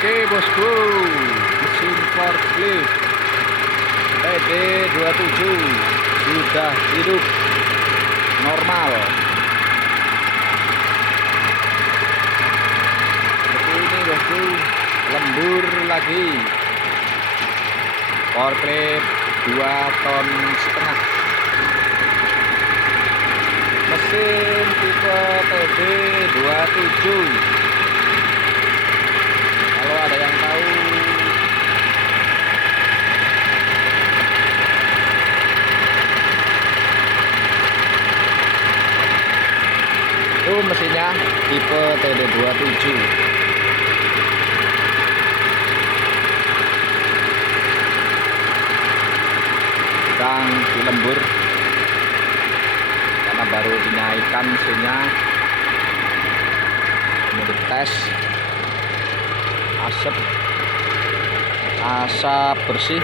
Oke bosku, mesin forklift TD27 sudah hidup normal. Seperti ini bosku, lembur lagi. Forklift 2,5 ton. Mesin tipe TD27. Kalau ada yang tahu, itu mesinnya tipe TD27. Sedang dilembur karena baru dinaikkan mesinnya. Ini dites asap bersih.